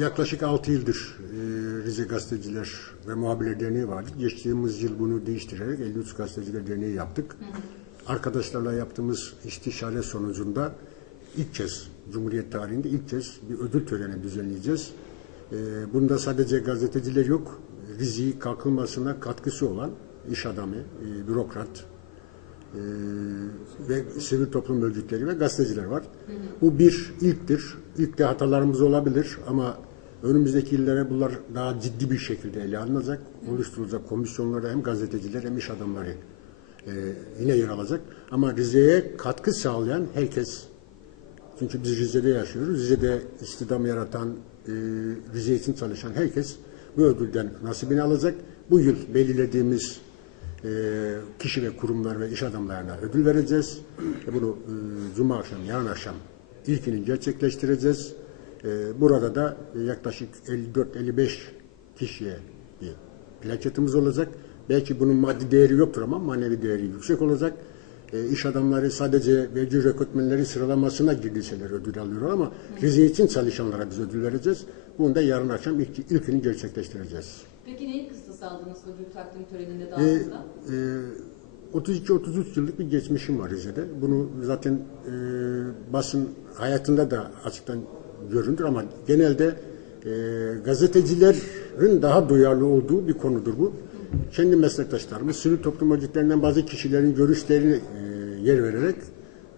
Yaklaşık 6 yıldır e, Rize Gazeteciler ve Muhabirler Derneği vardı. Geçtiğimiz yıl bunu değiştirerek 53 Gazeteciler Derneği yaptık. Arkadaşlarla yaptığımız istişare sonucunda ilk kez Cumhuriyet tarihinde ilk kez bir ödül töreni düzenleyeceğiz. E, bunda sadece gazeteciler yok. Rize'yi kalkınmasına katkısı olan iş adamı, e, bürokrat, e, ve sivil toplum örgütleri ve gazeteciler var. Bu bir ilktir. İlk de hatalarımız olabilir ama önümüzdeki yıllara bunlar daha ciddi bir şekilde ele alınacak. Oluşturulacak komisyonlarda hem gazeteciler hem iş adamları e, yine yer alacak. Ama Rize'ye katkı sağlayan herkes çünkü biz Rize'de yaşıyoruz. Rize'de istihdam yaratan, e, Rize için çalışan herkes bu ödülden nasibini alacak. Bu yıl belirlediğimiz e, kişi ve kurumlar ve iş adamlarına ödül vereceğiz. E, bunu e, Cuma akşam, yarın akşam ilkini gerçekleştireceğiz. E, burada da e, yaklaşık 54-55 kişiye bir plaketimiz olacak. Belki bunun maddi değeri yoktur ama manevi değeri yüksek olacak. E, iş adamları sadece vergi rekrutmenleri sıralamasına girdiyseler ödül alıyor ama Rize için çalışanlara biz ödül vereceğiz. Bunu da yarın akşam ilk, ilkini gerçekleştireceğiz. Peki neyin kıstası aldınız ödül takdim töreninde Ee, dağıtımda? e, 32-33 yıllık bir geçmişim var Rize'de. Bunu zaten e, basın hayatında da açıktan görünür ama genelde e, gazetecilerin daha duyarlı olduğu bir konudur bu. Kendi meslektaşlarımız, sivil toplum örgütlerinden bazı kişilerin görüşlerini e, yer vererek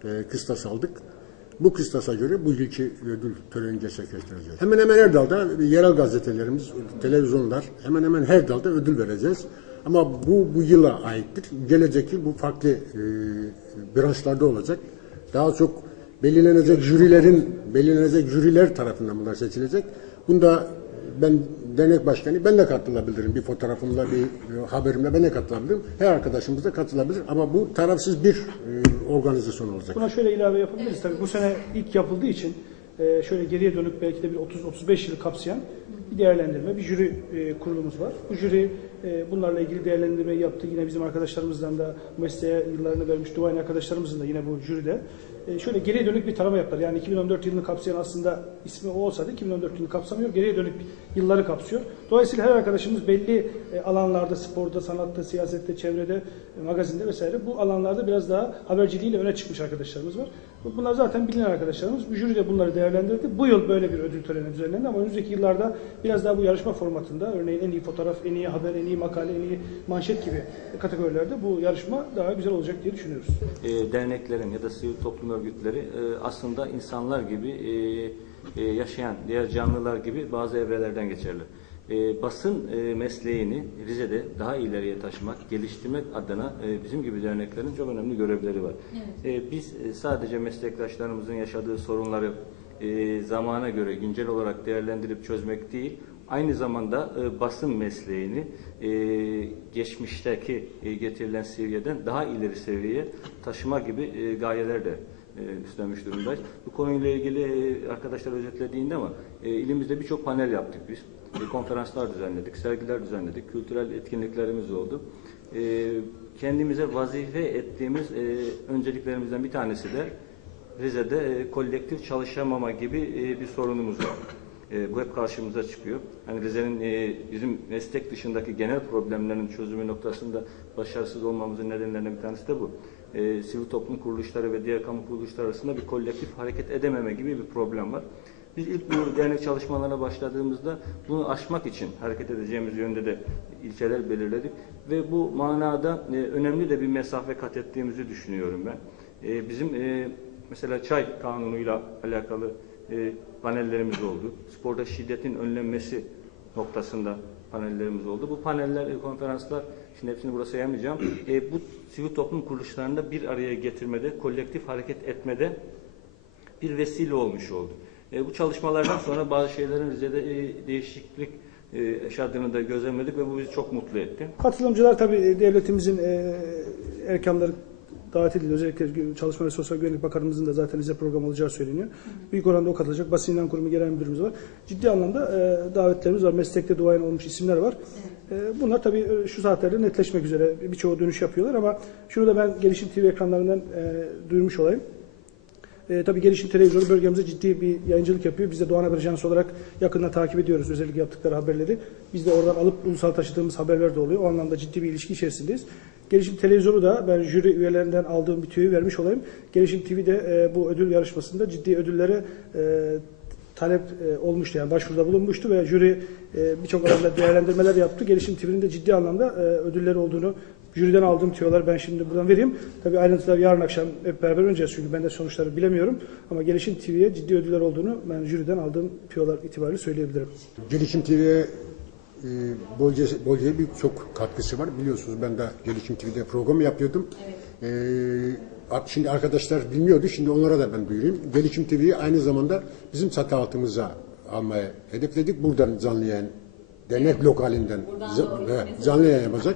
e, kıstas aldık. Bu kıstasa göre bu yılki ödül töreni gerçekleştireceğiz. Hemen hemen her dalda yerel gazetelerimiz, televizyonlar hemen hemen her dalda ödül vereceğiz. Ama bu bu yıla aittir. Gelecek yıl bu farklı e, branşlarda olacak. Daha çok belirlenecek jürilerin, belirlenecek jüriler tarafından bunlar seçilecek. Bunda ben dernek başkanı ben de katılabilirim. Bir fotoğrafımla, bir haberimle ben de katılabilirim. Her arkadaşımız da katılabilir. Ama bu tarafsız bir e, organizasyon olacak. Buna şöyle ilave yapabiliriz. Tabii bu sene ilk yapıldığı için e, şöyle geriye dönük belki de bir 30-35 yılı kapsayan bir değerlendirme, bir jüri e, kurulumuz var. Bu jüri e, bunlarla ilgili değerlendirmeyi yaptı. Yine bizim arkadaşlarımızdan da mesleğe yıllarını vermiş duayen arkadaşlarımızın da yine bu jüride e, şöyle geriye dönük bir tarama yaptılar. Yani 2014 yılını kapsayan aslında ismi o olsa da 2014 yılını kapsamıyor. Geriye dönük yılları kapsıyor. Dolayısıyla her arkadaşımız belli alanlarda, sporda, sanatta, siyasette, çevrede, magazinde vesaire bu alanlarda biraz daha haberciliğiyle öne çıkmış arkadaşlarımız var. Bunlar zaten bilinen arkadaşlarımız. Jüri de bunları değerlendirdi. Bu yıl böyle bir ödül töreni düzenlendi ama önümüzdeki yıllarda biraz daha bu yarışma formatında örneğin en iyi fotoğraf, en iyi haber, en iyi makale, en iyi manşet gibi kategorilerde bu yarışma daha güzel olacak diye düşünüyoruz. e, derneklerin ya da sivil toplum örgütleri e, aslında insanlar gibi e, e, yaşayan diğer canlılar gibi bazı evrelerden geçerler. E, basın e, mesleğini Rize'de daha ileriye taşımak, geliştirmek adına e, bizim gibi derneklerin çok önemli görevleri var. E, biz e, sadece meslektaşlarımızın yaşadığı sorunları e, zamana göre güncel olarak değerlendirip çözmek değil, aynı zamanda e, basın mesleğini e, geçmişteki e, getirilen seviyeden daha ileri seviyeye taşıma gibi e, gayeler de e, üstlenmiş durumdayız. Bu konuyla ilgili e, arkadaşlar özetlediğinde ama e, ilimizde birçok panel yaptık biz. Konferanslar düzenledik, sergiler düzenledik, kültürel etkinliklerimiz oldu. E, kendimize vazife ettiğimiz e, önceliklerimizden bir tanesi de Rize'de e, kolektif çalışamama gibi e, bir sorunumuz var. E, bu hep karşımıza çıkıyor. Hani Rize'nin e, bizim meslek dışındaki genel problemlerin çözümü noktasında başarısız olmamızın nedenlerinden bir tanesi de bu. E, sivil toplum kuruluşları ve diğer kamu kuruluşları arasında bir kolektif hareket edememe gibi bir problem var. Biz ilk bu dernek çalışmalarına başladığımızda bunu aşmak için hareket edeceğimiz yönde de ilkeler belirledik ve bu manada e, önemli de bir mesafe kat ettiğimizi düşünüyorum ben. E, bizim e, mesela çay kanunuyla alakalı e, panellerimiz oldu. Sporda şiddetin önlenmesi noktasında panellerimiz oldu. Bu paneller, e, konferanslar, şimdi hepsini burada sayamayacağım. E, bu sivil toplum kuruluşlarında bir araya getirmede, kolektif hareket etmede bir vesile olmuş oldu. E, bu çalışmalardan sonra bazı şeylerin Rize'de e, değişiklik e, yaşadığını da gözlemledik ve bu bizi çok mutlu etti. Katılımcılar tabii e, devletimizin e, erkanları davet edildi. Özellikle Çalışma ve Sosyal Güvenlik Bakanımızın da zaten Rize programı olacağı söyleniyor. Büyük oranda o katılacak. Basın İlan Kurumu Genel Müdürümüz var. Ciddi anlamda e, davetlerimiz var. Meslekte duayen olmuş isimler var. E, bunlar tabii e, şu saatlerde netleşmek üzere. Birçoğu dönüş yapıyorlar ama şunu da ben Gelişim TV ekranlarından e, duyurmuş olayım. E, tabii Gelişim Televizyonu bölgemizde ciddi bir yayıncılık yapıyor. Biz de Doğan Haber Ajansı olarak yakından takip ediyoruz özellikle yaptıkları haberleri. Biz de oradan alıp ulusal taşıdığımız haberler de oluyor. O anlamda ciddi bir ilişki içerisindeyiz. Gelişim Televizyonu da ben jüri üyelerinden aldığım bir tüyü vermiş olayım. Gelişim TV'de e, bu ödül yarışmasında ciddi ödüllere e, talep e, olmuştu yani başvuruda bulunmuştu ve jüri e, birçok alanda değerlendirmeler yaptı. Gelişim TV'nin de ciddi anlamda e, ödülleri olduğunu jüriden aldığım tüyolar ben şimdi buradan vereyim. Tabii ayrıntılar yarın akşam hep beraber öneceğiz çünkü ben de sonuçları bilemiyorum. Ama Gelişim TV'ye ciddi ödüller olduğunu ben jüriden aldığım tüyolar itibariyle söyleyebilirim. Gelişim TV'ye e, bolca, bolca birçok katkısı var. Biliyorsunuz ben de Gelişim TV'de program yapıyordum. E, at- şimdi arkadaşlar bilmiyordu. Şimdi onlara da ben duyurayım. Gelişim TV'yi aynı zamanda bizim çatı altımıza almaya hedefledik. Buradan canlı yayın dernek lokalinden evet, canlı yayın yapacak.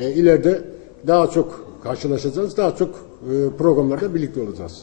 E, ileride daha çok karşılaşacağız. Daha çok e, programlarda birlikte olacağız.